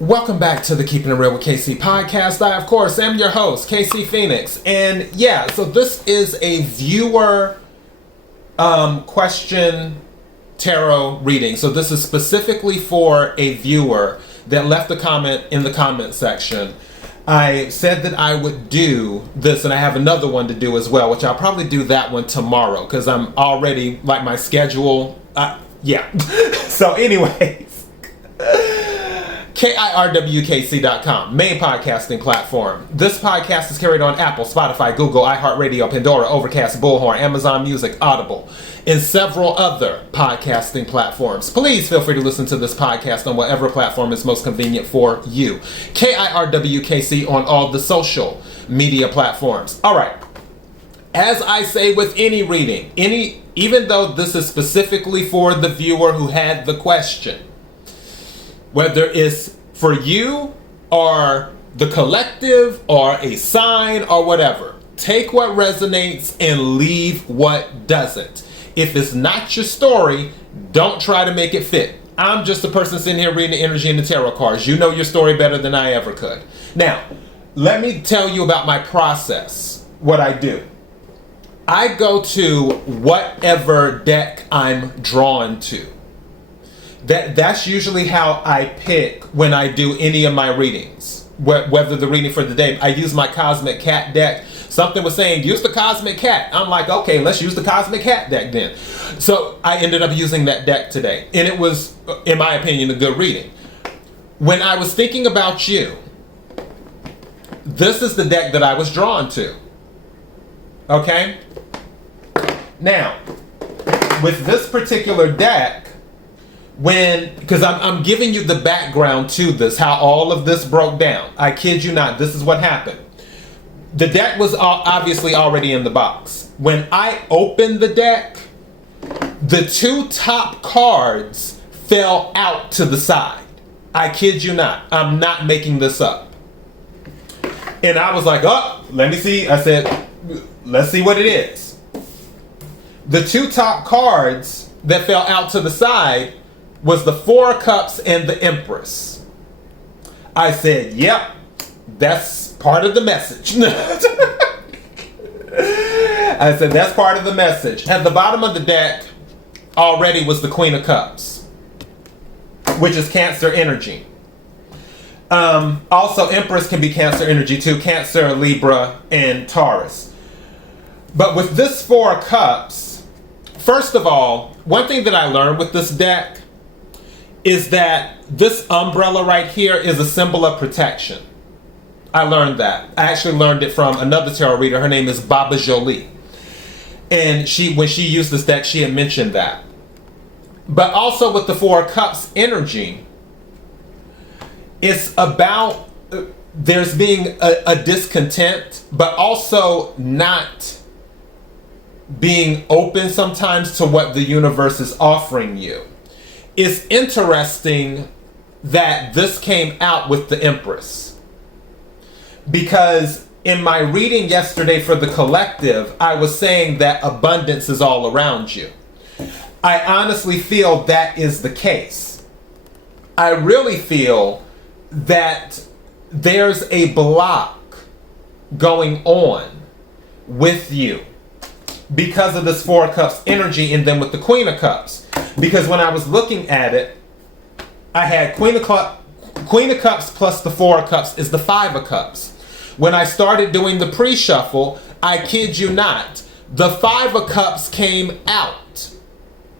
Welcome back to the Keeping It Real with KC podcast. I, of course, am your host, KC Phoenix. And yeah, so this is a viewer question tarot reading. So this is specifically for a viewer that left a comment in the comment section. I said that I would do this, and I have another one to do as well, which I'll probably do that one tomorrow because I'm already, like, my schedule. Yeah. So anyways. KIRWKC.com, main podcasting platform. This podcast is carried on Apple, Spotify, Google, iHeartRadio, Pandora, Overcast, Bullhorn, Amazon Music, Audible, and several other podcasting platforms. Please feel free to listen to this podcast on whatever platform is most convenient for you. KIRWKC on all the social media platforms. All right. As I say with any reading, even though this is specifically for the viewer who had the question, whether it's for you or the collective or a sign or whatever, take what resonates and leave what doesn't. If it's not your story, don't try to make it fit. I'm just a person sitting here reading the energy and the tarot cards. You know your story better than I ever could. Now, let me tell you about my process, what I do. I go to whatever deck I'm drawn to. That's usually how I pick when I do any of my readings, whether the reading for the day. I use my Cosmic Cat deck. Something was saying, use the Cosmic Cat. I'm like, okay, let's use the Cosmic Cat deck then. So I ended up using that deck today. And it was, in my opinion, a good reading. When I was thinking about you, this is the deck that I was drawn to. Okay? Now, with this particular deck, because I'm giving you the background to this, how all of this broke down. I kid you not, this is what happened. The deck was obviously already in the box. When I opened the deck, the two top cards fell out to the side. I kid you not. I'm not making this up. And I was like, oh, let me see. I said, let's see what it is. The two top cards that fell out to the side was the Four of Cups and the Empress. I said, yep, that's part of the message. I said, that's part of the message. At the bottom of the deck already was the Queen of Cups, which is Cancer energy. Also, Empress can be Cancer energy too. Cancer, Libra, and Taurus. But with this Four of Cups, first of all, one thing that I learned with this deck is that this umbrella right here is a symbol of protection. I learned that. I actually learned it from another tarot reader. Her name is Baba Jolie. And when she used this deck, she had mentioned that. But also with the Four of Cups energy, it's about there's being a discontent, but also not being open sometimes to what the universe is offering you. It's interesting that this came out with the Empress, because in my reading yesterday for the collective, I was saying that abundance is all around you. I honestly feel that is the case. I really feel that there's a block going on with you because of this Four of Cups energy, and then with the Queen of Cups. Because when I was looking at it, I had Queen of Cups plus the Four of Cups is the Five of Cups. When I started doing the pre-shuffle, I kid you not, the Five of Cups came out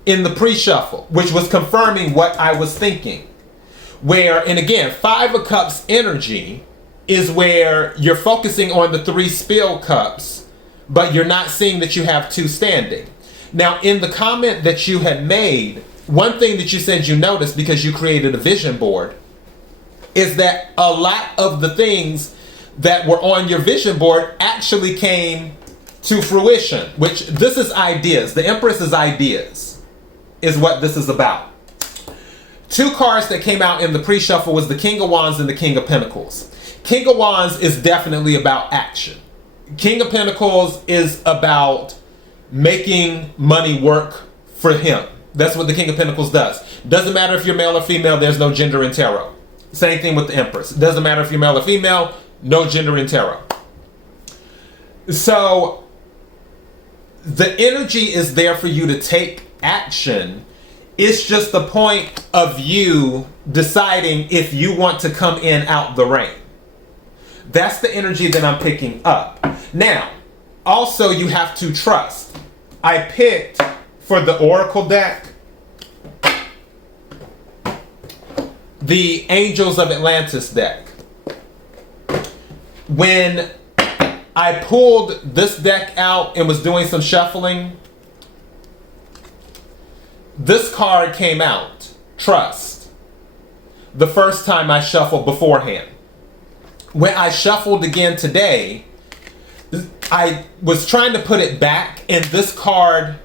in the pre-shuffle, which was confirming what I was thinking. And again, Five of Cups energy is where you're focusing on the three spilled cups, but you're not seeing that you have two standing. Now, in the comment that you had made, one thing that you said you noticed because you created a vision board is that a lot of the things that were on your vision board actually came to fruition, which this is ideas. The Empress is ideas, is what this is about. Two cards that came out in the pre-shuffle was the King of Wands and the King of Pentacles. King of Wands is definitely about action. King of Pentacles is about making money work for him. That's what the King of Pentacles does. Doesn't matter if you're male or female, there's no gender in tarot. Same thing with the Empress. It doesn't matter if you're male or female, no gender in tarot. So the energy is there for you to take action. It's just the point of you deciding if you want to come in out the rain. That's the energy that I'm picking up. Now, also you have to trust. I picked for the Oracle deck the Angels of Atlantis deck. When I pulled this deck out and was doing some shuffling, this card came out, Trust, the first time I shuffled beforehand. When I shuffled again today, I was trying to put it back and this card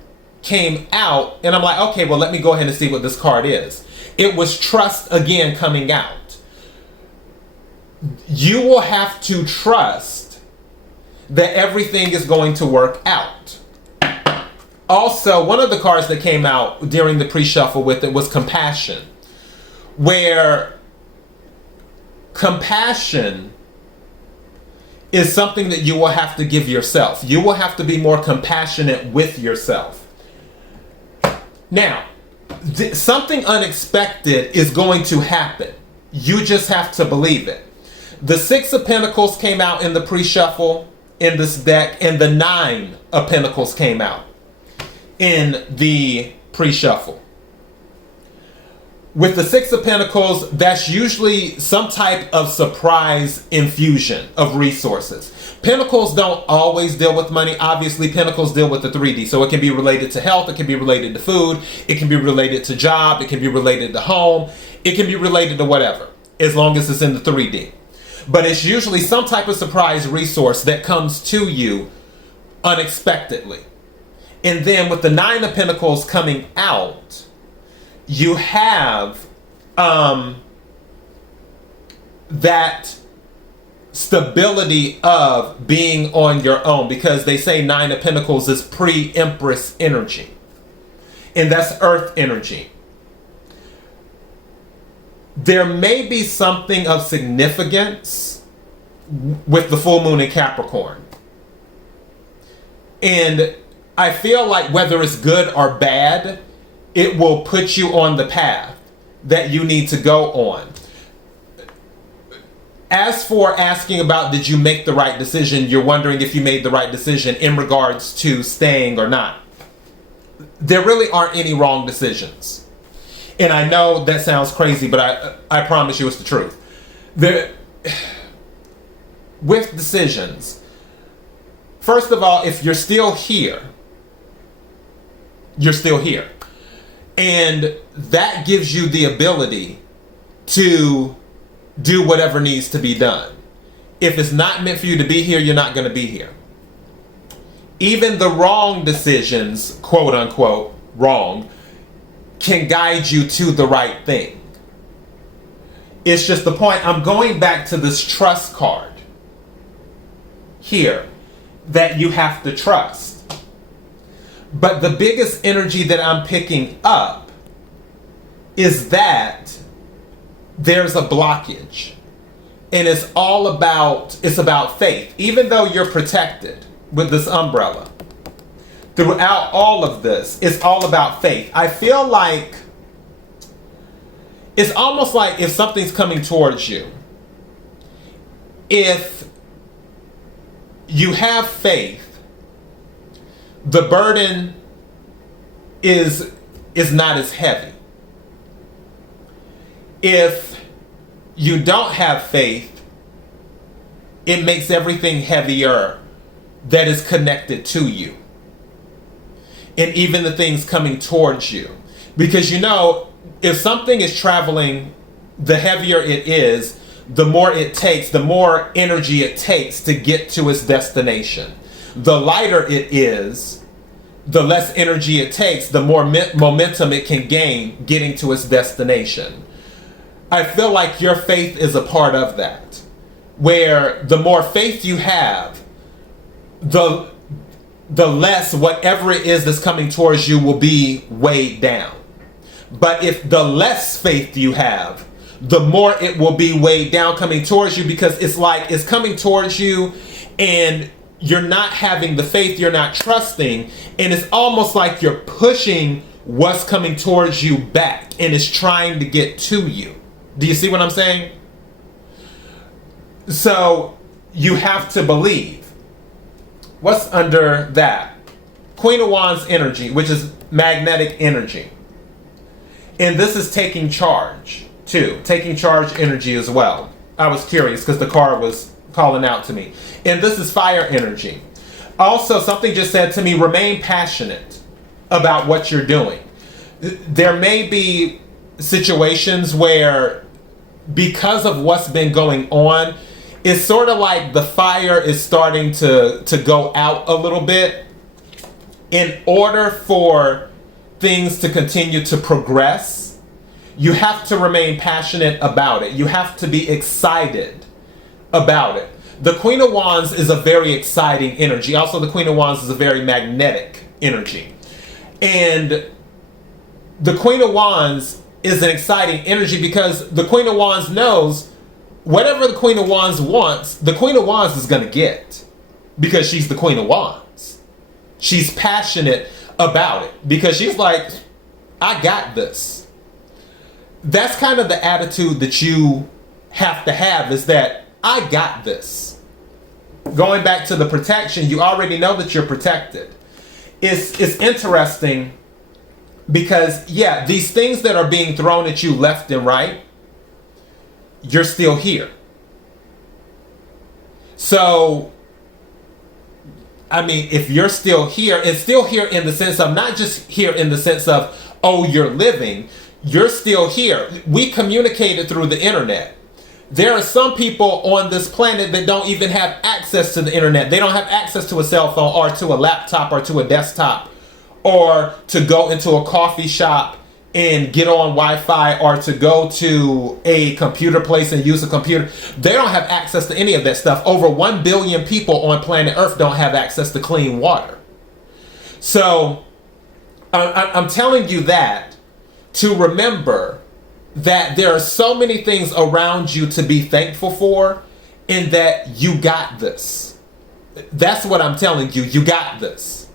came out and I'm like, okay, well, let me go ahead and see what this card is. It was Trust again coming out. You will have to trust that everything is going to work out. Also, one of the cards that came out during the pre-shuffle with it was Compassion, where compassion is something that you will have to give yourself. You will have to be more compassionate with yourself. Now, something unexpected is going to happen. You just have to believe it. The Six of Pentacles came out in the pre-shuffle in this deck, and the Nine of Pentacles came out in the pre-shuffle. With the Six of Pentacles, that's usually some type of surprise infusion of resources. Pentacles don't always deal with money. Obviously, Pentacles deal with the 3D. So it can be related to health, it can be related to food, it can be related to job, it can be related to home, it can be related to whatever, as long as it's in the 3D. But it's usually some type of surprise resource that comes to you unexpectedly. And then with the Nine of Pentacles coming out, you have that stability of being on your own, because they say Nine of Pentacles is pre-Empress energy, and that's Earth energy. There may be something of significance with the full moon in Capricorn, and I feel like whether it's good or bad, it will put you on the path that you need to go on. As for asking about did you make the right decision, you're wondering if you made the right decision in regards to staying or not. There really aren't any wrong decisions. And I know that sounds crazy, but I promise you it's the truth. With decisions, first of all, if you're still here, you're still here. And that gives you the ability to do whatever needs to be done. If it's not meant for you to be here, you're not going to be here. Even the wrong decisions, quote unquote, wrong, can guide you to the right thing. It's just the point. I'm going back to this trust card here that you have to trust. But the biggest energy that I'm picking up is that there's a blockage. And it's about faith. Even though you're protected with this umbrella, throughout all of this, it's all about faith. I feel like it's almost like if something's coming towards you, if you have faith, the burden is not as heavy. If you don't have faith, it makes everything heavier that is connected to you. And even the things coming towards you. Because you know, if something is traveling, the heavier it is, the more it takes, the more energy it takes to get to its destination. The lighter it is, the less energy it takes, the more momentum it can gain getting to its destination. I feel like your faith is a part of that, where the more faith you have, the less whatever it is that's coming towards you will be weighed down. But if the less faith you have, the more it will be weighed down coming towards you, because it's like it's coming towards you and you're not having the faith, you're not trusting, and it's almost like you're pushing what's coming towards you back and it's trying to get to you. Do you see what I'm saying? So you have to believe. What's under that? Queen of Wands energy, which is magnetic energy. And this is taking charge too. Taking charge energy as well. I was curious because the card was calling out to me. And this is fire energy. Also, something just said to me, remain passionate about what you're doing. There may be situations where, because of what's been going on, it's sort of like the fire is starting to go out a little bit. In order for things to continue to progress, you have to remain passionate about it. You have to be excited about it. The Queen of Wands is a very exciting energy. Also, the Queen of Wands is a very magnetic energy. And the Queen of Wands is an exciting energy because the Queen of Wands knows whatever the Queen of Wands wants, the Queen of Wands is going to get, because she's the Queen of Wands. She's passionate about it because she's like, I got this. That's kind of the attitude that you have to have, is that I got this. Going back to the protection, you already know that you're protected. It's interesting because, yeah, these things that are being thrown at you left and right, you're still here. So, I mean, if you're still here, and still here in the sense of, not just here in the sense of, oh, you're living, you're still here. We communicated through the internet. There are some people on this planet that don't even have access to the internet. They don't have access to a cell phone or to a laptop or to a desktop or to go into a coffee shop and get on Wi-Fi or to go to a computer place and use a computer. They don't have access to any of that stuff. Over 1 billion people on planet Earth don't have access to clean water. So I'm telling you that to remember that there are so many things around you to be thankful for, and that you got this. That's what I'm telling you. You got this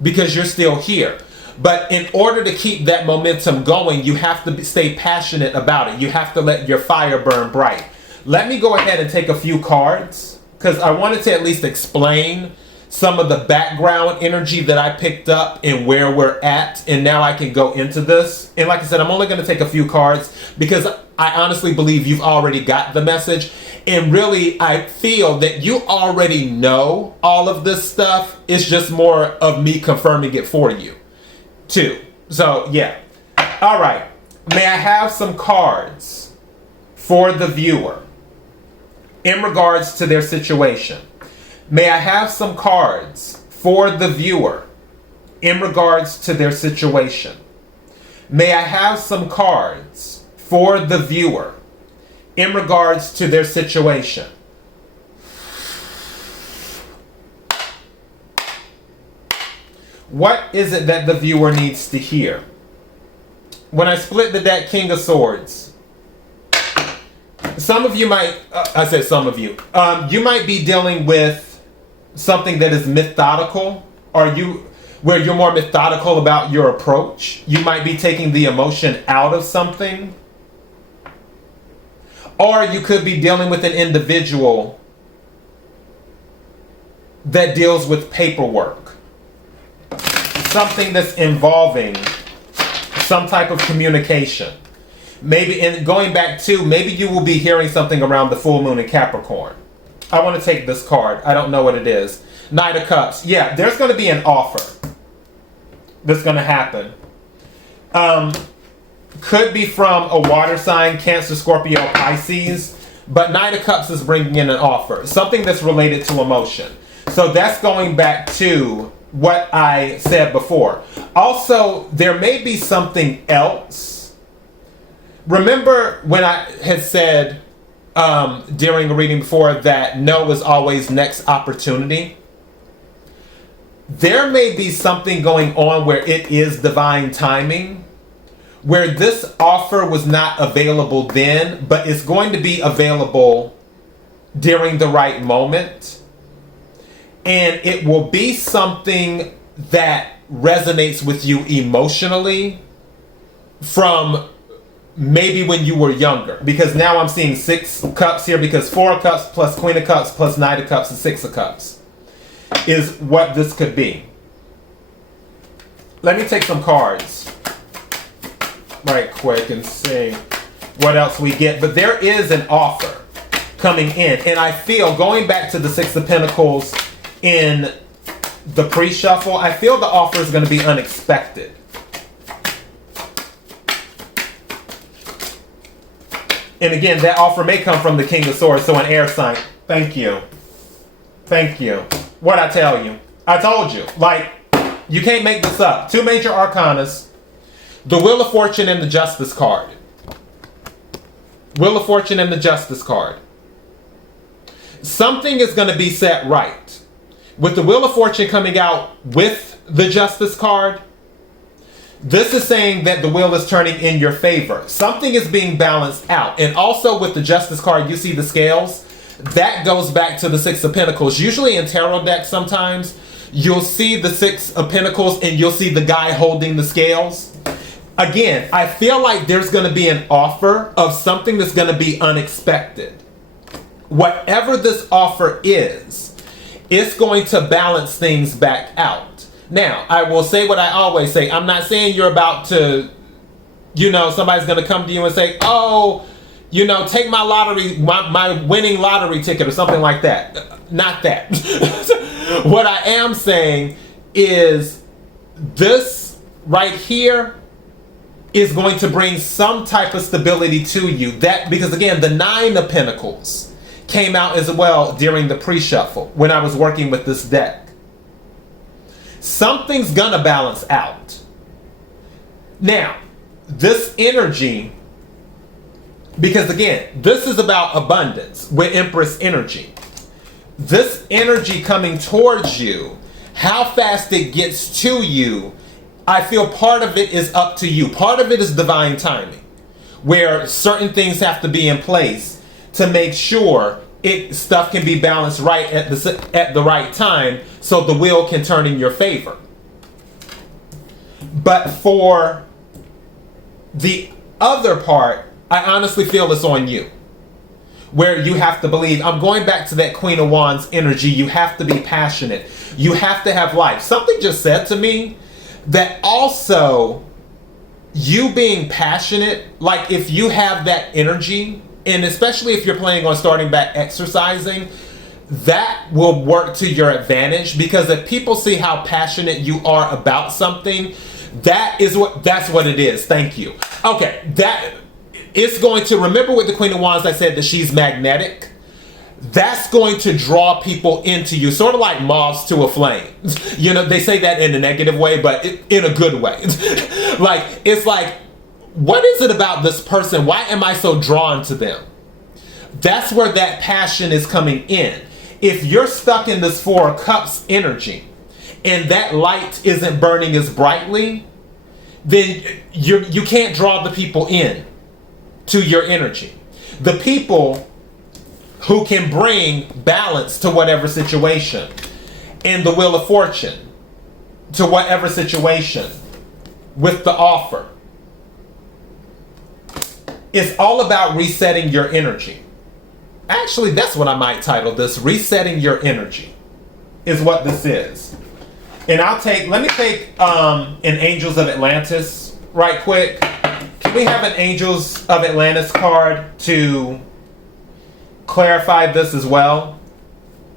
because you're still here. But in order to keep that momentum going, you have to stay passionate about it. You have to let your fire burn bright. Let me go ahead and take a few cards because I wanted to at least explain some of the background energy that I picked up and where we're at. And now I can go into this. And like I said, I'm only going to take a few cards because I honestly believe you've already got the message. And really, I feel that you already know all of this stuff. It's just more of me confirming it for you too. So yeah. All right. May I have some cards for the viewer in regards to their situation? May I have some cards for the viewer in regards to their situation? May I have some cards for the viewer in regards to their situation? What is it that the viewer needs to hear? When I split the deck, King of Swords. Some of you might, I said some of you, you might be dealing with something that is methodical, or where you're more methodical about your approach. You might be taking the emotion out of something. Or you could be dealing with an individual that deals with paperwork. Something that's involving some type of communication. Maybe, and going back to, maybe you will be hearing something around the full moon in Capricorn. I want to take this card. I don't know what it is. Knight of Cups. Yeah, there's going to be an offer that's going to happen. Could be from a water sign, Cancer, Scorpio, Pisces. But Knight of Cups is bringing in an offer. Something that's related to emotion. So that's going back to what I said before. Also, there may be something else. Remember when I had said during a reading before that no is always next opportunity? There may be something going on where it is divine timing, where this offer was not available then, but it's going to be available during the right moment. And it will be something that resonates with you emotionally from maybe when you were younger. Because now I'm seeing 6 cups here, because 4 of cups plus Queen of cups plus Knight of cups is 6 of cups is what this could be. Let me take some cards right quick and see what else we get. But there is an offer coming in. And I feel, going back to the 6 of Pentacles in the pre-shuffle, I feel the offer is going to be unexpected. And again, that offer may come from the King of Swords, so an air sign. Thank you. Thank you. What'd I tell you? I told you. Like, you can't make this up. 2 major arcanas. The Wheel of Fortune and the Justice card. Wheel of Fortune and the Justice card. Something is going to be set right. With the Wheel of Fortune coming out with the Justice card, this is saying that the wheel is turning in your favor. Something is being balanced out. And also with the Justice card, you see the scales. That goes back to the 6 of Pentacles. Usually in tarot decks sometimes, you'll see the 6 of Pentacles and you'll see the guy holding the scales. Again, I feel like there's going to be an offer of something that's going to be unexpected. Whatever this offer is, it's going to balance things back out. Now, I will say what I always say. I'm not saying you're about to, somebody's going to come to you and say, oh, take my lottery, my winning lottery ticket or something like that. Not that. What I am saying is this right here is going to bring some type of stability to you. That, because again, the 9 of Pentacles came out as well during the pre-shuffle when I was working with this deck. Something's gonna balance out. Now, this energy, because again, this is about abundance with Empress energy. This energy coming towards you, how fast it gets to you, I feel part of it is up to you. Part of it is divine timing, where certain things have to be in place to make sure stuff can be balanced right at the right time, so the wheel can turn in your favor. But for the other part, I honestly feel it's on you, where you have to believe. I'm going back to that Queen of Wands energy. You have to be passionate. You have to have life. Something just said to me that also you being passionate, like if you have that energy, and especially if you're planning on starting back exercising, that will work to your advantage, because if people see how passionate you are about something, that's what it is. Thank you. Okay, that it's going to, remember with the Queen of Wands I said that she's magnetic. That's going to draw people into you, sort of like moths to a flame. They say that in a negative way, but in a good way. It's like, what is it about this person? Why am I so drawn to them? That's where that passion is coming in. If you're stuck in this 4 of Cups energy and that light isn't burning as brightly, then you can't draw the people in to your energy. The people who can bring balance to whatever situation, and the Wheel of Fortune to whatever situation with the offer. It's all about resetting your energy. Actually, that's what I might title this. Resetting your energy is what this is. And let me take an Angels of Atlantis right quick. Can we have an Angels of Atlantis card to clarify this as well?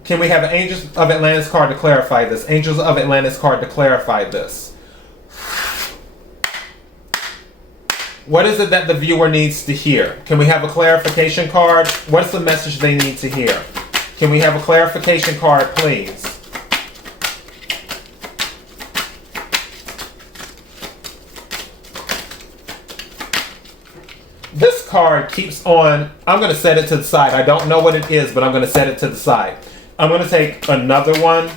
Can we have an Angels of Atlantis card to clarify this? Angels of Atlantis card to clarify this. What is it that the viewer needs to hear? Can we have a clarification card? What's the message they need to hear? Can we have a clarification card, please? This card keeps on. I'm going to set it to the side. I don't know what it is, but I'm going to set it to the side. I'm going to take another one.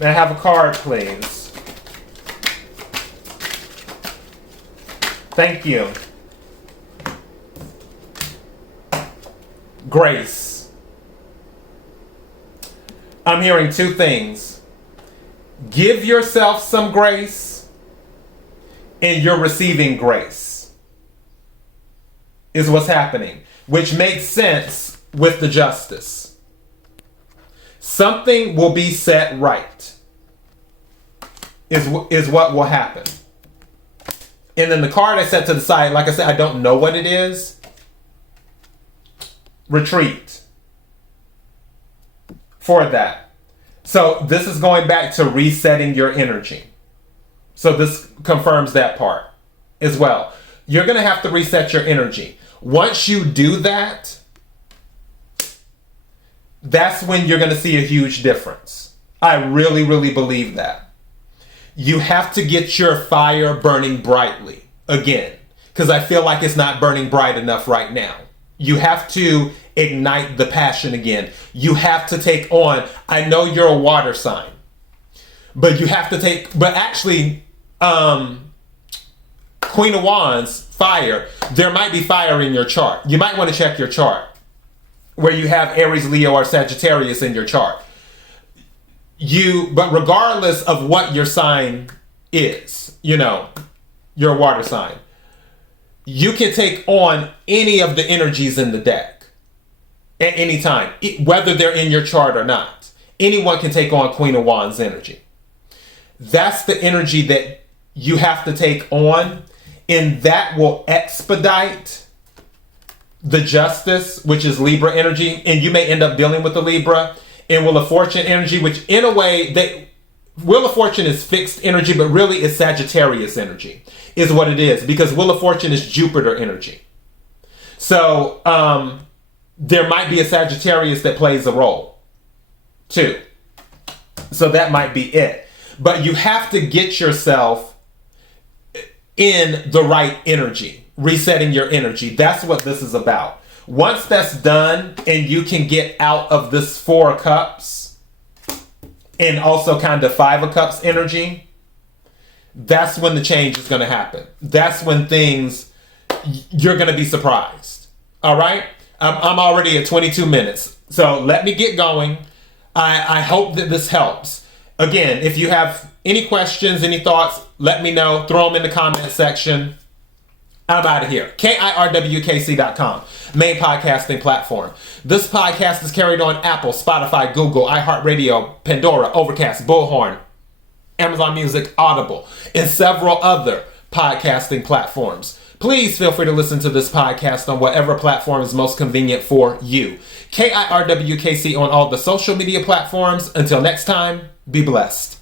May I have a card, please? Thank you. Grace. I'm hearing two things. Give yourself some grace, and you're receiving grace, is what's happening, which makes sense with the justice. Something will be set right, is what will happen. And then the card I set to the side, like I said, I don't know what it is. Retreat. For that. So this is going back to resetting your energy. So this confirms that part as well. You're going to have to reset your energy. Once you do that, that's when you're going to see a huge difference. I really, really believe that. You have to get your fire burning brightly again, because I feel like it's not burning bright enough right now. You have to ignite the passion again. You have to take on, I know you're a water sign, but you have to take, but actually, Queen of Wands, fire, there might be fire in your chart. You might want to check your chart where you have Aries, Leo, or Sagittarius in your chart. But regardless of what your sign is, you're a water sign, you can take on any of the energies in the deck at any time, whether they're in your chart or not. Anyone can take on Queen of Wands energy. That's the energy that you have to take on, and that will expedite the justice, which is Libra energy, and you may end up dealing with the Libra, and Wheel of Fortune energy, which in a way, Wheel of Fortune is fixed energy, but really it's Sagittarius energy, is what it is, because Wheel of Fortune is Jupiter energy. So there might be a Sagittarius that plays a role too. So that might be it. But you have to get yourself in the right energy, resetting your energy. That's what this is about. Once that's done and you can get out of this 4 of Cups and also kind of 5 of Cups energy, that's when the change is going to happen. That's when you're going to be surprised. All right? I'm already at 22 minutes. So let me get going. I hope that this helps. Again, if you have any questions, any thoughts, let me know. Throw them in the comment section. I'm out of here. KIRWKC.com, main podcasting platform. This podcast is carried on Apple, Spotify, Google, iHeartRadio, Pandora, Overcast, Bullhorn, Amazon Music, Audible, and several other podcasting platforms. Please feel free to listen to this podcast on whatever platform is most convenient for you. KIRWKC on all the social media platforms. Until next time, be blessed.